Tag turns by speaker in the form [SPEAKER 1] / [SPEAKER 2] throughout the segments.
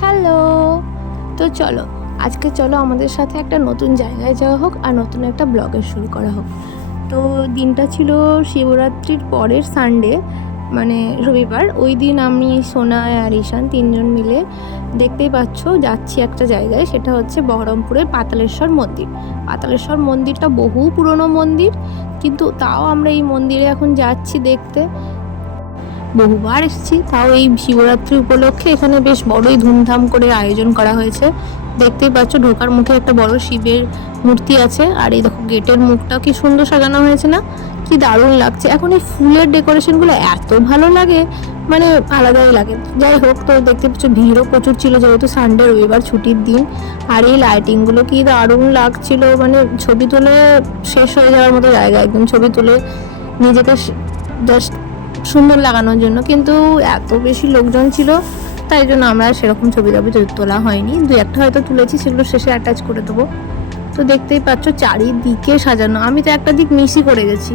[SPEAKER 1] Hello. তো চলো, আজকে চলো আমাদের সাথে একটা নতুন জায়গায় যাওয়া হোক আর নতুন একটা ব্লগের শুরু করা হোক। তো দিনটা ছিল শিবরাত্রির পরের সানডে মানে রবিবার। ওই দিন আমি, সোনা আর ঈশান তিনজন মিলে দেখতেই পাচ্ছ, যাচ্ছি একটা জায়গায়, সেটা হচ্ছে বহরমপুরের পাতালেশ্বর মন্দির। পাতালেশ্বর মন্দিরটা বহু পুরনো মন্দির, কিন্তু তাও আমরা এই মন্দিরে এখন যাচ্ছি দেখতে। বহুবার এসেছি। তাও এই শিবরাত্রি উপলক্ষে এখানে বেশ বড়ই ধুমধাম করে আয়োজন করা হয়েছে। দেখতেই পাচ্ছ ঢোকার মুখে একটা বড় শিবের মূর্তি আছে। আর এই দেখো গেটের মুখটা কি সুন্দর সাজানো হয়েছে না? কি দারুণ লাগছে। এখন এই ফুলের ডেকোরেশনগুলো এত ভালো লাগে মানে আলাদাই লাগে। যাই হোক, তো দেখতে পাচ্ছ ভিড়ও প্রচুর ছিল, যেহেতু সানডে, রবিবার ছুটির দিন। আর এই লাইটিংগুলো কি দারুণ লাগছিল মানে ছবি তুলে শেষ হয়ে যাওয়ার মতো জায়গা, একদম ছবি তুলে নিজেকে জাস্ট সুন্দর লাগানোর জন্য, কিন্তু এত বেশি লোকজন ছিল, তাই জন্য আমরা সেরকম ছবি টবি তোলা হয়নি। দু একটা হয়তো তুলেছি, সেগুলো শেষে অ্যাটাচ করে দেবো। তো দেখতেই পাচ্ছ চারিদিকে সাজানো। আমি তো একটা দিক মিসই করে গেছি।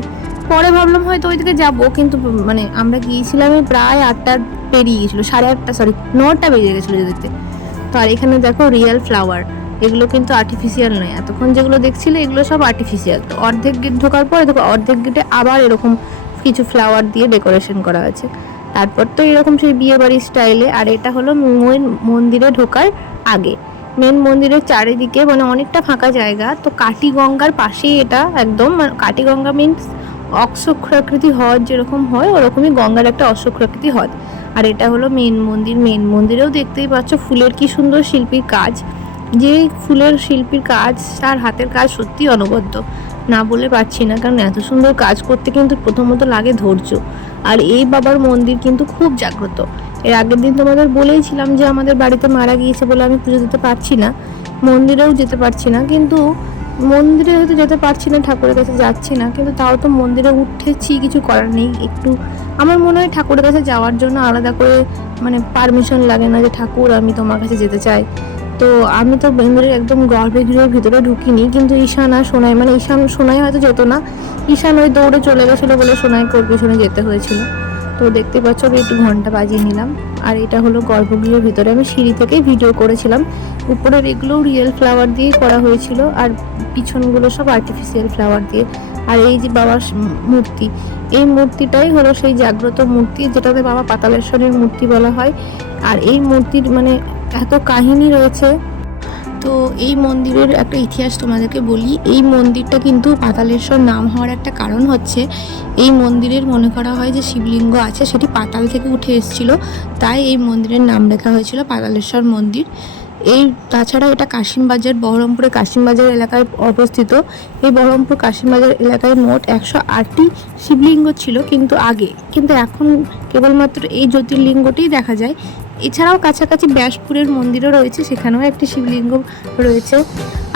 [SPEAKER 1] পরে ভাবলাম হয়তো ওই দিকে যাব, কিন্তু মানে আমরা গিয়েছিলাম প্রায় আটটা পেরিয়ে গেছিল, সাড়ে আটটা সরি নটা বেজে গেছিল দেখতে। তো আর এখানে দেখো রিয়েল ফ্লাওয়ার এগুলো কিন্তু আর্টিফিশিয়াল নয়। এতক্ষণ যেগুলো দেখছিলে, এগুলো সব আর্টিফিশিয়াল তো অর্ধেক গেট ঢোকার পরে, দেখো অর্ধেক গেটে আবার এরকম কিছু ফ্লাওয়ার দিয়ে ডেকোরেশন করা আছে তারপর তো এরকম সেই বিয়ে বাড়ির স্টাইলে আর এটা হলো মেন মন্দিরে ঢোকার আগে। মেন মন্দিরের চারিদিকে মানে অনেকটা ফাঁকা জায়গা, তো কাটি গঙ্গার পাশেই এটা একদম মানে কাটি গঙ্গা মিনস অশ্বক্ষাকৃতি হ্রদ যেরকম হয়, ওরকমই গঙ্গার একটা অশ্বক্ষাকৃতি হ্রদ আর এটা হলো মেন মন্দির মেন মন্দিরেও দেখতেই পাচ্ছ ফুলের কি সুন্দর শিল্পীর কাজ। যে ফুলের শিল্পীর কাজ, তার হাতের কাজ সত্যি অনবদ্য। না বলে পারছি না, কারণ এত সুন্দর কাজ করতে কিন্তু প্রথমত লাগে ধৈর্য। আর এই বাবার মন্দির কিন্তু খুব জাগ্রত। এর আগের দিন তোমাদের বলেইছিলাম যে আমাদের বাড়িতে মারা গিয়েছে বলে আমি পুজো দিতে পারছি না, মন্দিরেও যেতে পারছি না, কিন্তু মন্দিরে হয়তো যেতে পারছি না, ঠাকুরের কাছে যাচ্ছি না, কিন্তু তাও তো মন্দিরে উঠেছি, কিছু করার নেই, একটু আমার মনে হয় ঠাকুরের কাছে যাওয়ার জন্য আলাদা করে মানে পারমিশন লাগে না যে, ঠাকুর, আমি তোমার কাছে যেতে চাই। তো আমি তো মন্দিরের একদম গর্ভগৃহের ভিতরে ঢুকিনি, কিন্তু ঈশান আর সোনাই মানে ঈশান, সোনাই হয়তো যেত না, ঈশান ওই দৌড়ে চলে গেছিল বলে সোনাইকে ওর পিছনে যেতে হয়েছিল। তো দেখতে পাচ্ছ আমি একটু ঘণ্টা বাজিয়ে নিলাম, আর এটা হলো গর্ভগৃহের ভিতরে আমি সিঁড়ি থেকেই ভিডিও করেছিলাম। উপরের এগুলোও রিয়েল ফ্লাওয়ার দিয়েই করা হয়েছিল, আর পিছনগুলো সব আর্টিফিশিয়াল ফ্লাওয়ার দিয়ে। আর এই যে বাবার মূর্তি, এই মূর্তিটাই হলো সেই জাগ্রত মূর্তি যেটাতে বাবা পাতালেশ্বরের মূর্তি বলা হয়। আর এই মূর্তির মানে এত কাহিনী রয়েছে। তো এই মন্দিরের একটা ইতিহাস তোমাদেরকে বলি, এই মন্দিরটা কিন্তু পাতালেশ্বর নাম হওয়ার একটা কারণ হচ্ছে, এই মন্দিরের মনে করা হয় যে শিবলিঙ্গ আছে, সেটি পাতাল থেকে উঠে এসেছিল, তাই এই মন্দিরের নাম লেখা হয়েছিল পাতালেশ্বর মন্দির। এই তাছাড়া এটা কাশিমবাজার বহরমপুরের কাশিমবাজার এলাকায় অবস্থিত। এই বহরমপুর কাশিমবাজার এলাকায় মোট একশো আটটি শিবলিঙ্গ ছিল কিন্তু আগে। কিন্তু এখন কেবলমাত্র এই জ্যোতির্লিঙ্গটিই দেখা যায়। এছাড়াও কাছাকাছি ব্যাসপুরের মন্দিরও রয়েছে, সেখানেও একটি শিবলিঙ্গ রয়েছে।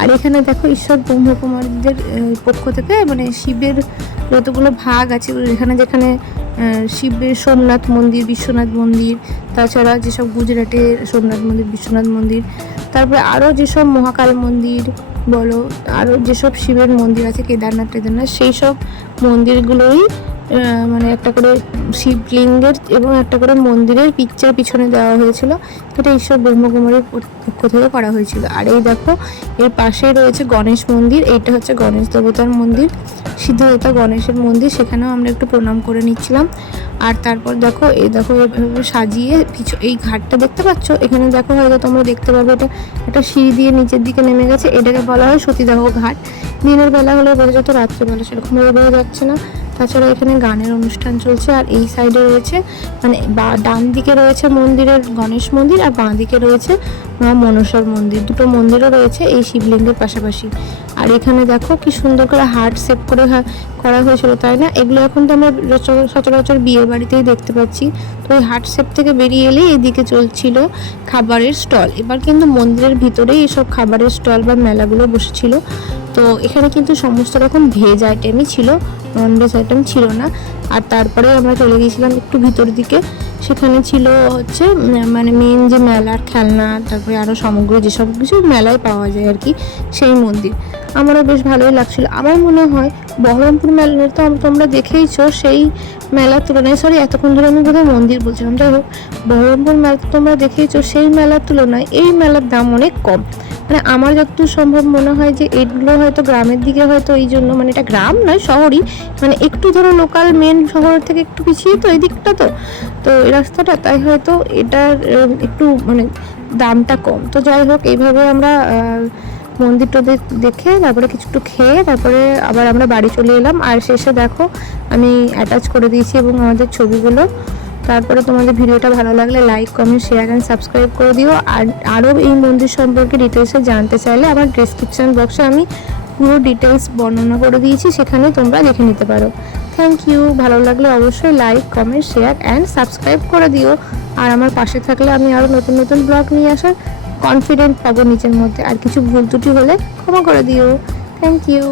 [SPEAKER 1] আর এখানে দেখো ঈশ্বর ব্রহ্মকুমারদের পক্ষ থেকে মানে শিবের যতগুলো ভাগ আছে, এখানে যেখানে শিবের সোমনাথ মন্দির, বিশ্বনাথ মন্দির, তাছাড়া যেসব গুজরাটে সোমনাথ মন্দির, বিশ্বনাথ মন্দির, তারপরে আরও যেসব মহাকাল মন্দির বলো আরও যেসব শিবের মন্দির আছে, কেদারনাথ, টেদারনাথ সেই সব মন্দিরগুলোই মানে একটা করে শিবলিঙ্গের এবং একটা করে মন্দিরের পিকচার পিছনে দেওয়া হয়েছিল। এটা ঈশ্বর ব্রহ্মকুমারীর পক্ষ থেকে করা হয়েছিল। আর এই দেখো, এর পাশে রয়েছে গণেশ মন্দির। এইটা হচ্ছে গণেশ দেবতার মন্দির সিদ্ধাদেবতা গণেশের মন্দির। সেখানেও আমরা একটু প্রণাম করে নিচ্ছিলাম। আর তারপর দেখো, এই দেখো, এভাবে সাজিয়ে পিছু, এই ঘাটটা দেখতে পাচ্ছ? এখানে দেখো, হয়তো তোমরা দেখতে পাবে, এটা একটা সিঁড়ি দিয়ে নিচের দিকে নেমে গেছে। এটাকে বলা হয় সতীদাহ ঘাট। দিনের বেলা হলে বোঝা যত রাত্রেবেলা সেরকমভাবে বোঝা যাচ্ছে না। তাছাড়া এখানে গানের অনুষ্ঠান চলছে, আর এই সাইডে রয়েছে মানে বা, ডান দিকে রয়েছে মন্দিরের গণেশ মন্দির, আর বাঁ দিকে রয়েছে মা মনসার মন্দির। দুটো মন্দিরও রয়েছে এই শিবলিঙ্গের পাশাপাশি। আর এখানে দেখো কি সুন্দর করে হার্ট সেট করে করা হয়েছিল, তাই না? এগুলো এখন তো আমরা সচরাচর বিয়ে বাড়িতেই দেখতে পাচ্ছি। তো এই হার্ট সেপ থেকে বেরিয়ে এলে এদিকে চলছিল খাবারের স্টল। এবার কিন্তু মন্দিরের ভিতরেই এসব খাবারের স্টল বা মেলাগুলো বসেছিল। তো এখানে কিন্তু সমস্ত রকম ভেজ আইটেমই ছিল নন ভেজ আইটেম ছিল না। আর তারপরে আমরা চলে গিয়েছিলাম একটু ভিতর দিকে, সেখানে ছিল হচ্ছে মানে মেন যে মেলার খেলনা, তারপরে আরও সমগ্র যেসব কিছু মেলায় পাওয়া যায় আর কি, সেই মন্দির। আমারও বেশ ভালোই লাগছিল। আমার মনে হয় বহরমপুর মেলা তো তোমরা দেখেইছো, সেই মেলার তুলনায় সরি এতক্ষণ ধরে আমি বোধহয় মন্দির বলছিলাম। যাই হোক, বহরমপুর মেলা তোমরা দেখেইছো, সেই মেলার তুলনায় এই মেলার দাম অনেক কম। মানে আমার যতদূর সম্ভব মনে হয় যে এগুলো হয়তো গ্রামের দিকে হয়তো এই জন্য মানে এটা গ্রাম নয়, শহরই। মানে একটু ধরো লোকাল মেন শহর থেকে একটু পিছিয়ে তো এই দিকটা তো। তো এই রাস্তাটা, তাই হয়তো এটার একটু মানে দামটা কম। তো যাই হোক, এইভাবে আমরা মন্দিরটা দেখে তারপরে কিছু একটু খেয়ে তারপরে আবার আমরা বাড়ি চলে এলাম। আর শেষে দেখো, আমি অ্যাটাচ করে দিয়েছি এবং আমাদের ছবিগুলো। তারপরে তোমাদের ভিডিওটা ভালো লাগলে like comment share and subscribe করে দিও। আর আরও এই মন্দির সম্পর্কে ডিটেলসে জানতে চাইলে আমার ডিসক্রিপশন বক্সে আমি পুরো ডিটেলস বর্ণনা করে দিয়েছি সেখানে তোমরা দেখে নিতে পারো। থ্যাংক ইউ ভালো লাগলে অবশ্যই like comment share and subscribe করে দিও। আর আমার পাশে থাকলে আমি আরও নতুন নতুন ব্লগ নিয়ে আসার কনফিডেন্ট পাবো নিজের মধ্যে। আর কিছু ভুল ত্রুটি হলে ক্ষমা করে দিও। Thank you